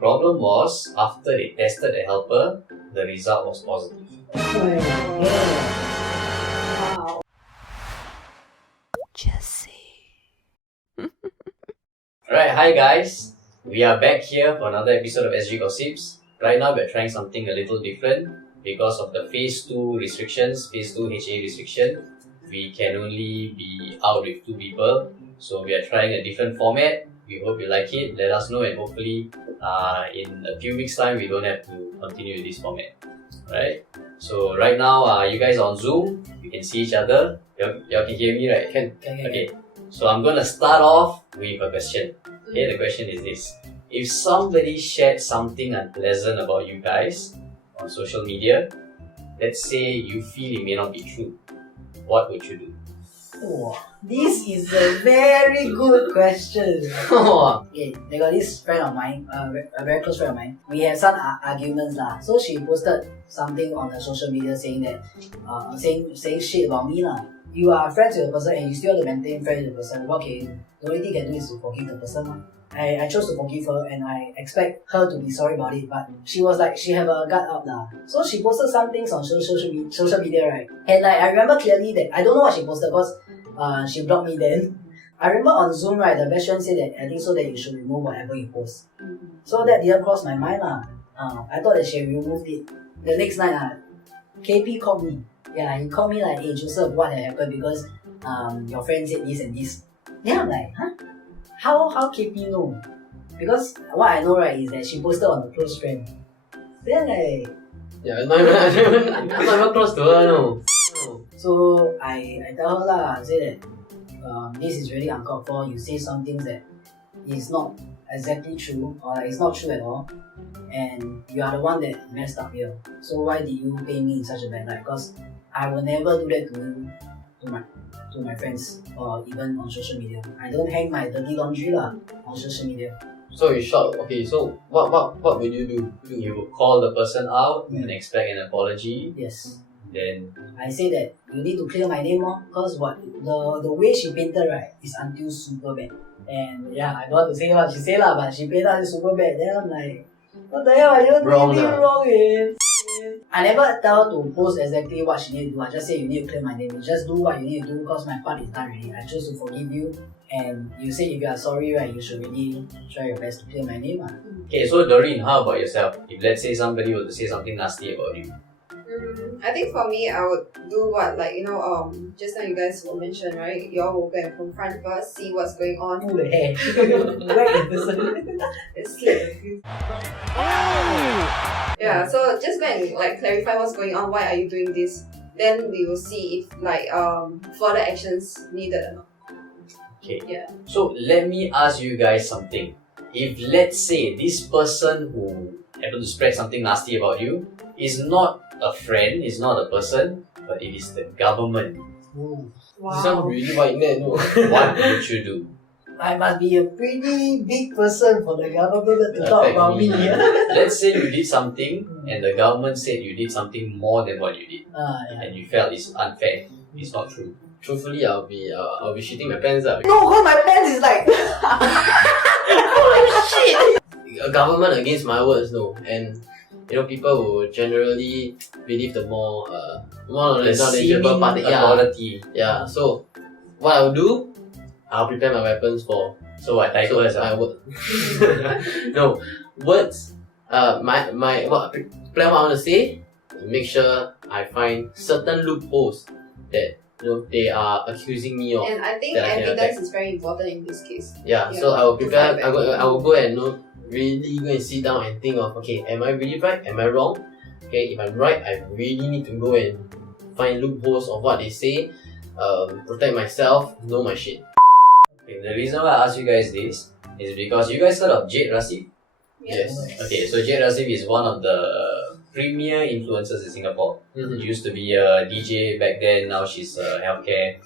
problem was, after they tested the helper, the result was positive. Wow. Alright, hi guys. We are back here for another episode of SG Gossips. Right now we're trying something a little different. Because of the phase 2 restrictions, phase 2 HA restriction, we can only be out with 2 people. So we are trying a different format. We hope you like it. Let us know, and hopefully in a few weeks time we don't have to continue with this format. Alright? So right now you guys are on Zoom. You can see each other. Y'all can hear me, right? Can. Okay. So I'm gonna start off with a question. Okay, the question is this. If somebody shared something unpleasant about you guys on social media, let's say you feel it may not be true, what would you do? Oh, this is a very good question. Okay, they got this friend of mine, a very close friend of mine. We had some arguments lah. So she posted something on her social media saying that, saying shit about me lah. You are friends with the person and you still want to maintain friends with the person. What can you do? The only thing you can do is to forgive the person lah. I chose to forgive her and I expect her to be sorry about it, but she was like, she have a gut up lah. So she posted some things on social media, right? And like, I remember clearly that, I don't know what she posted because she blocked me then. I remember on Zoom, right, the best friend said that, I think so that you should remove whatever you post. So that didn't cross my mind lah. I thought that she removed it. The next night, KP called me. Yeah, he called me like, hey Joseph, what had happened because your friend said this and this. Then I'm like, huh? How KP know? Because what I know, right, is that she posted on a close friend. Then like, yeah, I'm not even close to her, no. So I tell her lah, I say that this is really uncalled for. You say some things that is not exactly true or it's not true at all, and you are the one that messed up here. So why did you pay me in such a bad light? Because I will never do that to you, to my friends or even on social media. I don't hang my dirty laundry lah on social media. So in short, okay, so what would you do? You would call the person out and expect an apology. Yes. Then I say that you need to clear my name more, because what the way she painted, right, is until super bad. And yeah, I don't want to say what she said lah, but she painted it super bad. Then I'm like, what the hell, I didn't do anything wrong, eh? I never tell her to post exactly what she need to do. I just say you need to clear my name. You just do what you need to do because my part is done already. I choose to forgive you, and you say if you are sorry, right, you should really try your best to clear my name. okay, so Doreen, how about yourself? If let's say somebody were to say something nasty about you, I think for me, I would do what, like, just now you guys will mention, right? You all will go and confront first, see what's going on. Who the heck? Where is this? It's slick. Yeah, so just go and like clarify what's going on. Why are you doing this? Then we will see if like further actions needed or not. okay. Yeah. So let me ask you guys something. If let's say this person who happened to spread something nasty about you is not a friend, is not a person, but it is the government, This one really white net, no. what would you do? I must be a pretty big person for the government to talk about me. Let's say you did something and the government said you did something more than what you did, Yeah. and you felt it's unfair, it's not true. Truthfully, I'll be shitting my pants up. No, because my pants is like, holy shit! A government against my words, no. And people will generally believe the more knowledgeable party. authority. Yeah. So what I will do, I'll prepare my weapons for. So what, typos I would. No words. My plan what I want to say. Make sure I find certain loopholes that they are accusing me of. And I think that I can evidence attack. is very important in this case. Yeah. So I will prepare. I will go and really go and sit down and think of, okay, am I really right? Am I wrong? Okay, if I'm right, I really need to go and find loopholes of what they say, protect myself, know my shit. Okay, the reason why I asked you guys this is because you guys heard of Jade Rasif? Yes. Okay, so Jade Rasif is one of the premier influencers in Singapore. She used to be a DJ back then, now she's a healthcare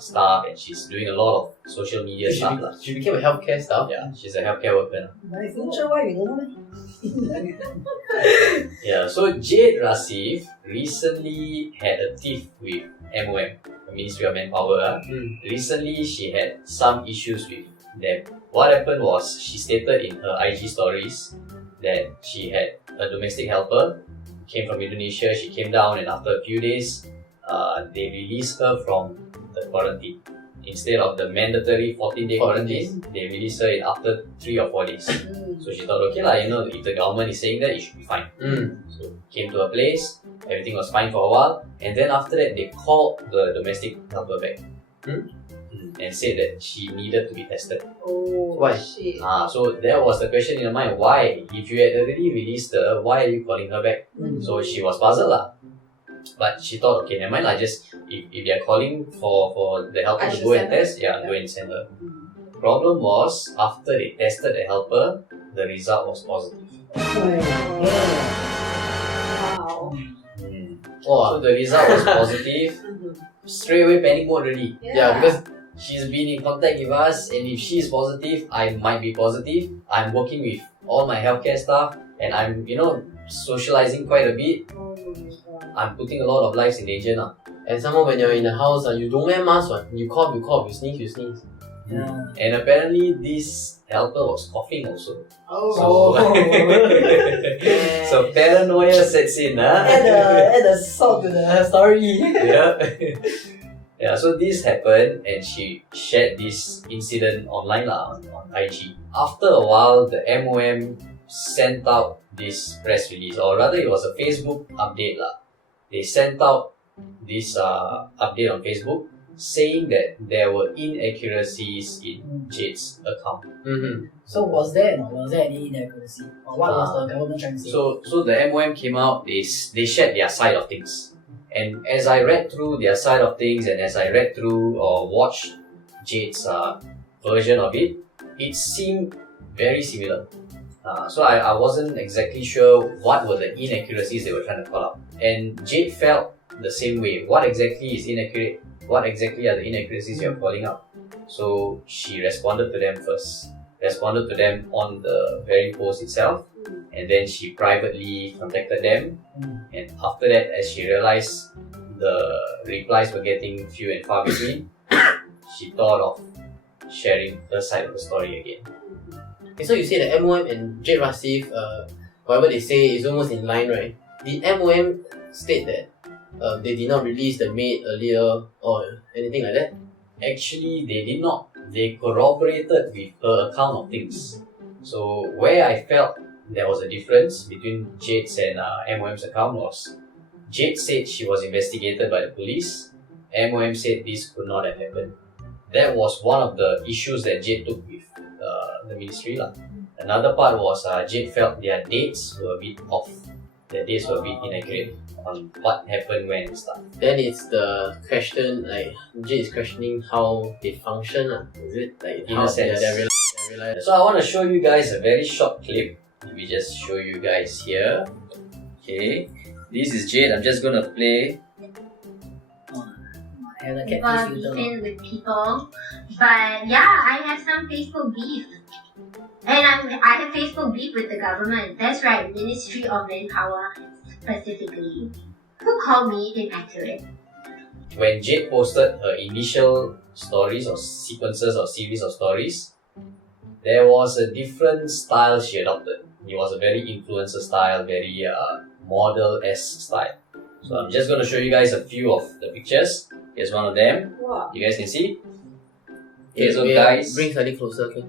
staff, and she's doing a lot of social media stuff. She became a healthcare staff? Yeah, she's a healthcare worker. My future wife, you don't know. Yeah, so Jade Rasif recently had a tiff with MOM, the Ministry of Manpower. Recently, she had some issues with them. What happened was, she stated in her IG stories that she had a domestic helper, came from Indonesia. She came down, and after a few days, they released her from the quarantine. Instead of the mandatory 14-day 14 quarantine, they released her in after 3 or 4 days. So she thought, okay lah, if the government is saying that, it should be fine. So came to a place, everything was fine for a while, and then after that, they called the domestic helper back. And said that she needed to be tested. Oh, Why? shit. So there was the question in her mind, why? If you had already released her, why are you calling her back? So she was puzzled lah. But she thought, okay, never mind lah, just if they're calling for the helper I to should go and send her. test, go and send her. Problem was, after they tested the helper, the result was positive. Wow. So the result was positive. Straight away panic mode already. Yeah, because She's been in contact with us, and if she's positive, I might be positive. I'm working with all my healthcare staff, and I'm socializing quite a bit. Oh my god. I'm putting a lot of lives in danger now. and somehow when you're in the house, you don't wear mask. You cough, you sneeze, you sneeze. Yeah. And apparently this helper was coughing also. Oh. So paranoia sets in, huh? Add the salt to the story. Yeah. Yeah, so this happened and she shared this incident online on IG. After a while, the MOM sent out this press release, or rather it was a Facebook update. They sent out this update on Facebook saying that there were inaccuracies in Jade's account. So was there any inaccuracy? Or what was the government trying to say? So the MOM came out, they shared their side of things. And as I read through their side of things, and as I read through or watched Jade's version of it, it seemed very similar. So I wasn't exactly sure what were the inaccuracies they were trying to call out. And Jade felt the same way. What exactly is inaccurate? What exactly are the inaccuracies you're calling out? So she responded to them first. Responded to them on the very post itself. And then she privately contacted them. And after that, as she realized the replies were getting few and far between, she thought of sharing her side of the story again. Okay, so you say the MOM and Jade Rasif, whatever they say is almost in line, right? Did MOM state that they did not release the maid earlier or anything like that? Actually, they did not. They corroborated with her account of things. So where I felt there was a difference between Jade's and MOM's account was Jade said she was investigated by the police. MOM said this could not have happened. That was one of the issues that Jade took with the ministry. Another part was Jade felt their dates were a bit off. Their dates were a bit inaccurate on what happened when and stuff. Then it's the question, like Jade is questioning how they function. Is it like In how a sense. they realize? So I want to show you guys a very short clip. Let me just show you guys here. Okay, this is Jade. I'm just gonna play. I have a People catfish filter. beefing with people. But yeah, I have some Facebook beef. And I have Facebook beef with the government. That's right, Ministry of Manpower specifically. Who called me inaccurate? When Jade posted her initial stories or sequences or series of stories, there was a different style she adopted. It was a very influencer style, very model-esque style. So I'm just going to show you guys a few of the pictures. Here's one of them. Wow. You guys can see. Okay, so We guys, bring slightly closer, okay?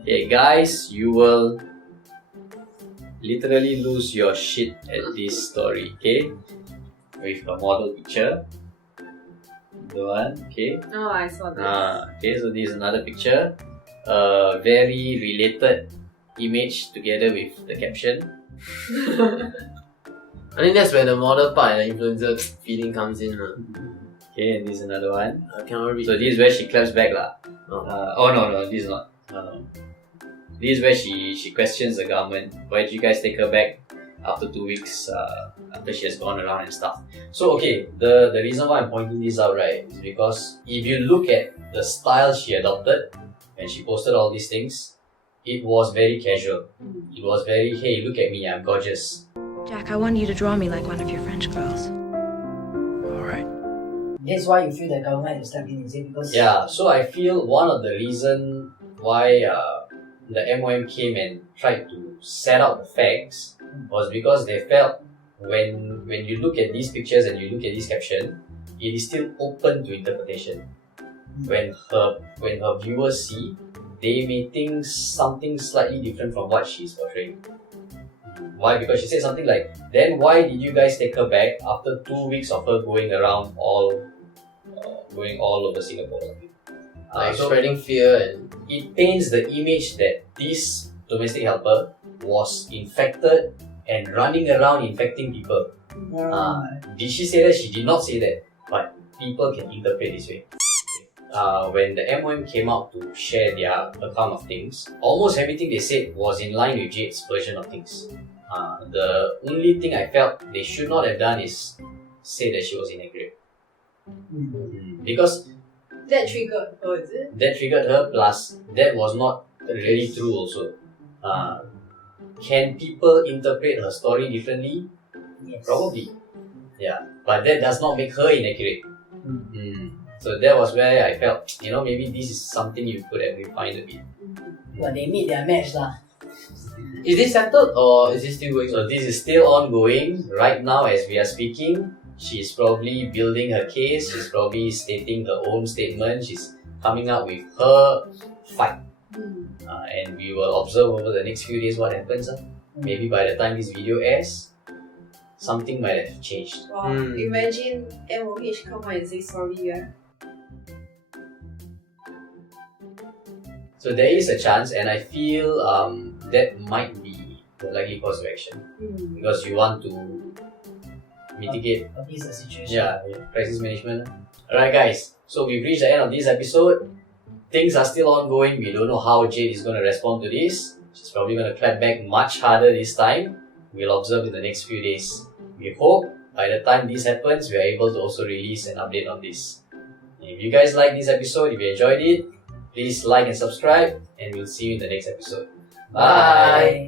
okay, guys, you will literally lose your shit at this story. Okay, with a model picture. The one, okay. Oh, I saw that. Okay, so this is another picture. Very related image together with the caption. I think that's where the model part and the influencer feeling comes in. Okay, and this is another one. I cannot read. So this is where she claps back lah. Oh. No, this is not. This is where she questions the government. Why did you guys take her back after 2 weeks after she has gone around and stuff? So okay, the reason why I'm pointing this out, right, is because if you look at the style she adopted when she posted all these things, it was very casual. It was very, hey, look at me, I'm gorgeous. Jack, I want you to draw me like one of your French girls. Alright. That's why you feel the government has to step in, is it? Because Yeah, so I feel one of the reason why the MOM came and tried to set out the facts was because they felt when you look at these pictures and you look at this caption, it is still open to interpretation. When her viewers see, they may think something slightly different from what she's portraying. Why? Because she said something like, then why did you guys take her back after 2 weeks of her going around going all over Singapore? Like So spreading fear and it paints the image that this domestic helper was infected and running around infecting people. Did she say that? She did not say that, but people can interpret this way. When the MOM came out to share their account of things, almost everything they said was in line with Jade's version of things. The only thing I felt they should not have done is say that she was inaccurate. Because That triggered her, is it? that triggered her, plus that was not really true also. Can people interpret her story differently? Yes. Probably. Yeah. But that does not make her inaccurate. So that was where I felt, maybe this is something you could have refined a bit. Well, they meet their match lah. is this settled or is this still going So on? this is still ongoing. Right now as we are speaking, she's probably building her case, she's probably stating her own statement, she's coming up with her fight. And we will observe over the next few days what happens. Maybe by the time this video airs, something might have changed. Wow. Imagine MOH come out and say sorry, yeah. So there is a chance, and I feel that might be the likely course of action because you want to mitigate. Appease the situation. Yeah, crisis management. Alright guys, so we've reached the end of this episode. Things are still ongoing. We don't know how Jade is going to respond to this. She's probably going to clap back much harder this time. We'll observe in the next few days. We hope by the time this happens, we are able to also release an update on this. If you guys like this episode, if you enjoyed it, please like and subscribe, and we'll see you in the next episode. Bye!